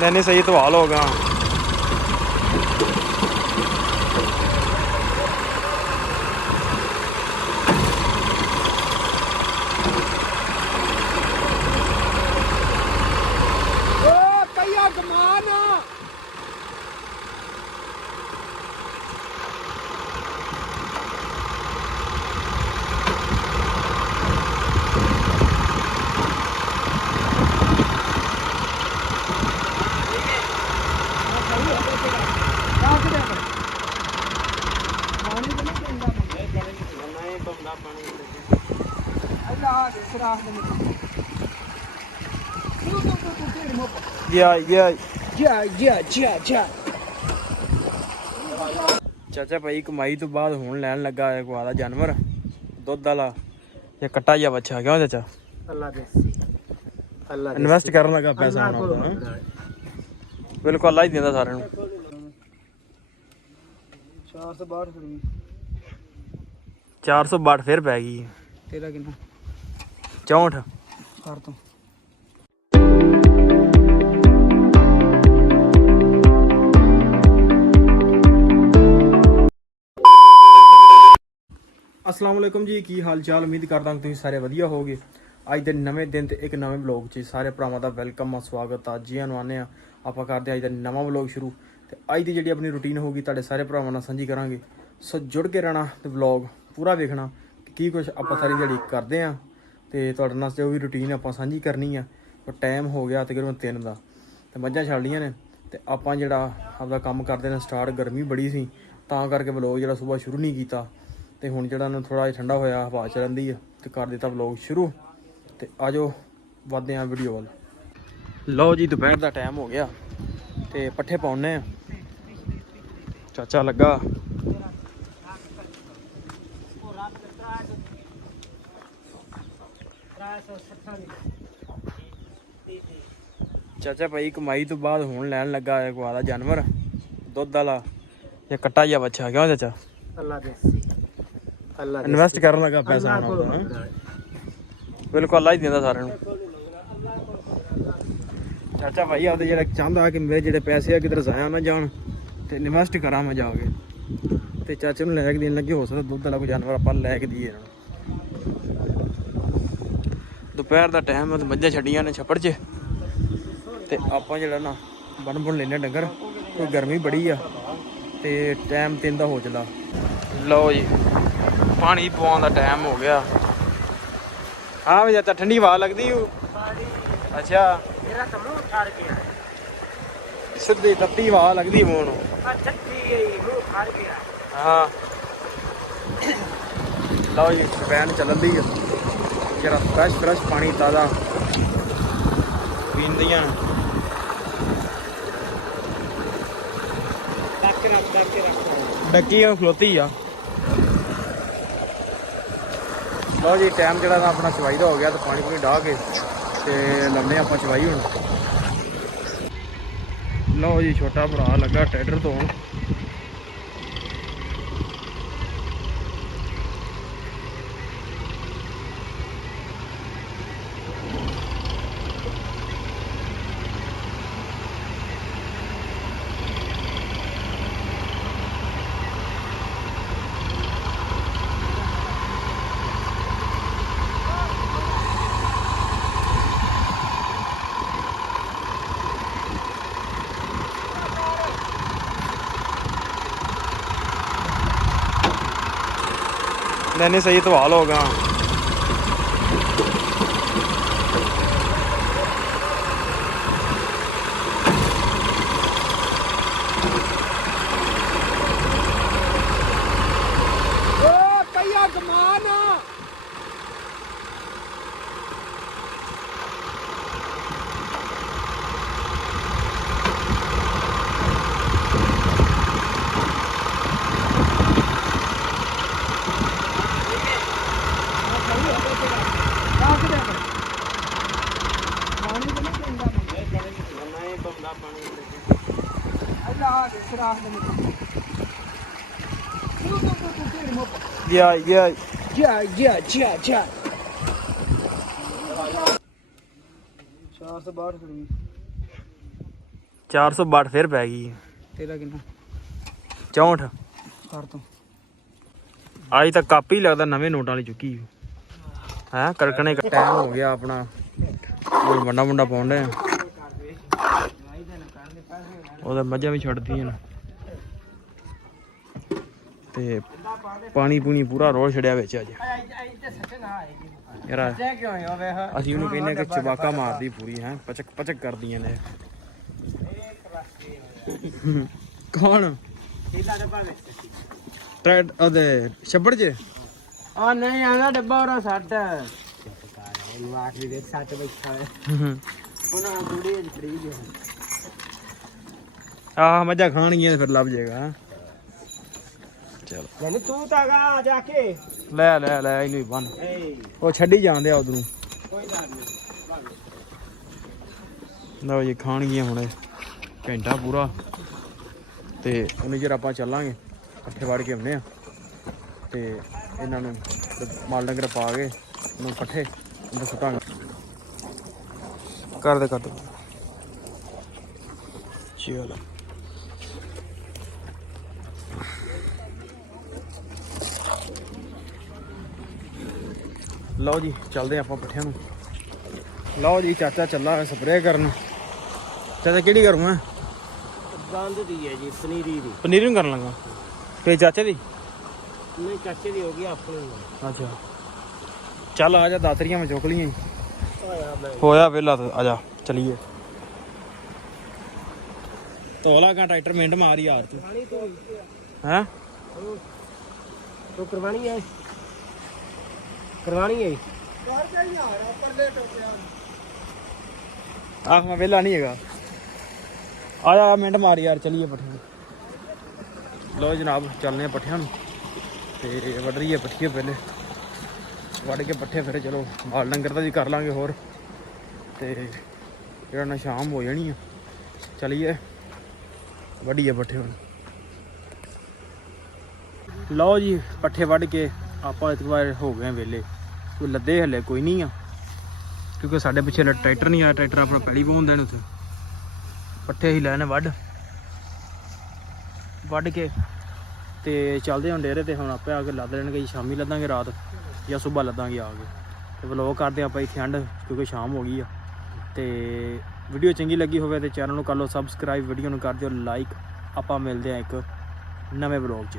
नहीं सही तो हाल होगा। चाचा भाई कमाई तो बाद हुण लैन लगा है कोई जानवर दुध वाला या कट्टा या बच्चा क्यों चाचा इन्वेस्ट करन लगा पैसा बिल्कुल अल्लाह ही देंदा सारे नूं 462 फिर पै गई तेरा कितना 64 कर तो अस्सलाम वालेकुम जी की हाल चाल उम्मीद करदा तुसीं सारे वधिया होगे। अज दे नवें दिन ते एक नवें ब्लॉग च सारे भरावां दा वेलकम स्वागत आ जी आने आपां करदे अज दा नवां ब्लॉग शुरू ते अज दी जिहड़ी अपनी रूटीन होगी तुहाडे सारे भरावां नाल सांझी करांगे। सो जुड़ के रहना ते ब्लॉग पूरा वेखना की कुछ आपां सारी दिहाड़ी करदे आ ते तुहाडे नाल जो भी रूटीन आपां सांझी करनी आ। तो टाइम हो गया तकरीबन 3 दा ते मੱਝਾਂ छड्ड लईਆਂ ने ते आपां जिहड़ा आपदा काम करदे ने स्टार्ट गर्मी बड़ी सी तां करके ब्लॉग जिहड़ा सुबह शुरू नहीं कीता ते हुण जिहड़ा ना थोड़ा ठंडा होया हवा चलन दी है ते कर दित्ता ब्लॉग शुरू ते आजो वधदे आ वीडियो वाल। लो जी दोपहर दा टाइम हो गया ते पट्ठे पाउने आ चाचा लगा चाचा भाई कमाई तो बाद हुण लैन लगा है कोई जानवर दुध वाला या कट्टा या बच्चा क्यों चाचा इन्वेस्ट करन लगा पैसा बिल्कुल अल्लाह ही देंदा सारे नूं। चाचा भाई आपदे जेह्ड़ा चाहंदा कि मेरे जेह्ड़े पैसे आ किधर जाया ना जान ते इन्वेस्ट करां मैं जाके ते चाचे नूं लै के देन लगे हो सकदा दुद्ध वाला कोई जानवर आपां लै के दईए। दोपहर दा टाइम है ते मੱਝਾਂ छड्डियां ने छप्पड़ च ते आपां जेह्ड़ा ना बन बुन लैने डंगर कोई गर्मी बड़ी आ ते टाइम 3 दा हो चला। लो जी पानी पवाउण दा टाइम हो गया। हाँ भैया तो ठंडी हवा लगदी हूँ। अच्छा सीधी तत्ती हवा लगदी मूंह नूं। हाँ लो जी वैन चलन दी जरा फ्रैश पानी ताज़ा पींदियां डक्की खलोती आ। लो जी टाइम जो अपना चवाई का हो गया तो पानी पूनी डाह के लम्बे आप चवाई हूँ। लो जी छोटा भरा लगा ट्रैक्टर तो नहीं सही तो हाल होगा। Yeah. 462 खड़ी 462 ਫਿਰ ਪੈ ਗਈ। ਤੇਰਾ ਕਿੰਨਾ? 64 ਕਰ ਤੋਂ ਅੱਜ ਤਾਂ ਕਾਪੀ ਲੱਗਦਾ ਨਵੇਂ ਨੋਟਾਂ ਵਾਲੀ ਚੁੱਕੀ ਹੈ। ਕਰਕਣੇ ਦਾ ਟਾਈਮ ਹੋ ਗਿਆ ਆਪਣਾ। ਹੁਣ ਵੰਡਾ ਮੁੰਡਾ ਪਾਉਣ ਡਿਆ ਉਹਦਾ ਮੱਝਾਂ ਵੀ ਛੱਡਦੀਆਂ ਨੇ ਤੇ ਪਾਣੀ ਪੂਣੀ ਪੂਰਾ ਰੋਲ ਛੜਿਆ ਵਿੱਚ ਅੱਜ ਯਾਰ। ਅਸੀਂ ਉਹਨੂੰ ਕਹਿੰਦੇ ਕਿ ਚਬਾਕਾ ਮਾਰਦੀ ਪੂਰੀ ਹੈ, ਪਚਕ ਪਚਕ ਕਰਦੀਆਂ ਨੇ। ਕੌਣ ਟਰੈਡ ਉਹਦੇ ਛੱਬੜ ਚ ਆ ਨਹੀਂ ਆਂਦਾ ਡੱਬਾ ਉਹਦਾ ਸੱਟ ਇਹਨੂੰ ਆਖਰੀ ਦੇ ਸੱਟ ਬੈਠਾ ਹੈ ਉਹਨਾਂ ਨੂੰ ਥੋੜੀ ਜਿਹੀ ਫੜੀ ਗਿਆ। ਆਹ ਮੱਝਾਂ ਖਾਣਗੀਆਂ ਫਿਰ ਲੱਭ ਜਾਏਗਾ। ਚਲੋ ਮੈਨੂੰ ਤੂੰ ਤਾਂ ਆ ਜਾ ਕੇ ਲੈ ਲੈ ਲੈ ਇਹਨੂੰ ਹੀ ਬੰਨ। ਉਹ ਛੱਡੀ ਜਾਂਦੇ ਆ ਉਧਰੋਂ। ਕੋਈ ਗੱਲ ਨਹੀਂ ਲਓ ਜੀ ਖਾਣਗੀਆਂ ਹੁਣ ਘੰਟਾ ਪੂਰਾ ਤੇ ਉਹਨੇ ਜਿਹੜਾ ਆਪਾਂ ਚੱਲਾਂਗੇ ਪੱਠੇ ਵੜ ਕੇ ਆਉਂਦੇ ਆ ਤੇ ਇਹਨਾਂ ਨੂੰ ਮਾਲ ਡੰਗਰ ਪਾ ਕੇ ਉਹਨੂੰ ਪੱਠੇ ਅੰਦਰ ਸੁੱਟਾਂਗੇ। ਕਰਦੇ ਚਲੋ ਲਓ ਜੀ ਚੱਲਦੇ ਆਪਾਂ ਪੱਠਿਆਂ ਨੂੰ। ਲਓ ਜੀ ਚਾਚਾ ਚੱਲਾ ਸਪਰੇਅ ਕਰਨ। ਚਾਚਾ ਕਿਹੜੀ ਕਰੂੰ ਮੈਂ? ਗੰਦ ਦੀ ਹੈ ਜੀ ਪਨੀਰੀ ਦੀ। ਪਨੀਰੀ ਨੂੰ ਕਰਨ ਲੱਗਾ ਤੇ ਚਾਚੇ ਦੀ ਨਹੀਂ ਚਾਚੇ ਦੀ ਹੋ ਗਈ ਆਪਣੀ। ਅੱਛਾ ਚੱਲ ਆ ਜਾ ਦਾਤਰੀਆਂ ਮੈਂ ਚੁੱਕ ਲਈਆਂ ਹੋਇਆ ਹੋਇਆ ਪਹਿਲਾਂ ਤਾਂ ਆ ਜਾ ਚਲੀਏ। ਤੋਲਾ ਕਾ ਟਰੈਕਟਰ ਮਿੰਟ ਮਾਰ ਯਾਰ ਤੂੰ ਹੈ। ਤੂੰ ਕਰਵਾਣੀ ਹੈ ਕਰਵਾਣੀ ਹੈ ਆਹ ਮੈਂ ਵਿਹਲਾ ਨਹੀਂ ਹੈਗਾ। ਆ ਜਾ ਮਿੰਟ ਮਾਰ ਯਾਰ ਚਲੀਏ ਪੱਠਿਆਂ। ਲਓ ਜਨਾਬ ਚੱਲਨੇ ਆ ਪੱਠਿਆਂ ਨੂੰ ਤੇ ਵੱਢ ਰਹੀਏ ਪੱਠੀਆਂ ਪਹਿਲੇ ਵੱਢ ਕੇ ਪੱਠੇ ਫਿਰ ਚਲੋ ਮਾਲ ਡੰਗਰ ਦਾ ਵੀ ਕਰ ਲਾਂਗੇ ਹੋਰ ਤੇ ਜਿਹੜਾ ਨਾ ਸ਼ਾਮ ਹੋ ਜਾਣੀ ਆ। ਚਲੀਏ ਵੱਢੀਏ ਪੱਠੇ ਹੁਣ। ਲਓ ਜੀ ਪੱਠੇ ਵੱਢ ਕੇ ਆਪਾਂ ਇੱਕ ਵਾਰ ਹੋ ਗਏ ਵੇਲੇ। ਕੋਈ ਲੱਦੇ ਹਲੇ ਕੋਈ ਨਹੀਂ ਆ ਕਿਉਂਕਿ ਸਾਡੇ ਪਿੱਛੇ ਟਰੈਕਟਰ ਨਹੀਂ ਆਇਆ। ਟਰੈਕਟਰ ਆਪਣਾ ਪਹਿਲੀ ਪਾਉਂਦੇ ਨੇ ਉੱਥੇ ਪੱਠੇ ਹੀ ਲੈਣੇ ਵੱਢ ਕੇ ਤੇ ਚੱਲਦੇ ਹੁਣ ਡੇਰੇ ਤੇ। ਹੁਣ ਆਪੇ ਆ ਕੇ ਲੱਦ ਲੈਣਗੇ ਜੀ। ਸ਼ਾਮੀ ਲੱਦਾਂਗੇ ਰਾਤ ਜਾਂ ਸੁਬਾਹ ਲੱਦਾਂਗੇ ਆ ਕੇ ਤੇ ਵਲੋਗ ਕਰਦੇ ਆਪਾਂ ਇੱਥੇ ਐਂਡ ਕਿਉਂਕਿ ਸ਼ਾਮ ਹੋ ਗਈ ਆ। ਤੇ ਵੀਡੀਓ ਚੰਗੀ ਲੱਗੀ ਹੋਵੇ ਤੇ ਚੈਨਲ ਨੂੰ ਕਰ ਲਓ ਸਬਸਕ੍ਰਾਈਬ, ਵੀਡੀਓ ਨੂੰ ਕਰ ਦਿਓ ਲਾਈਕ। ਆਪਾਂ ਮਿਲਦੇ ਆ ਇੱਕ ਨਵੇਂ ਵਲੋਗ 'ਚ।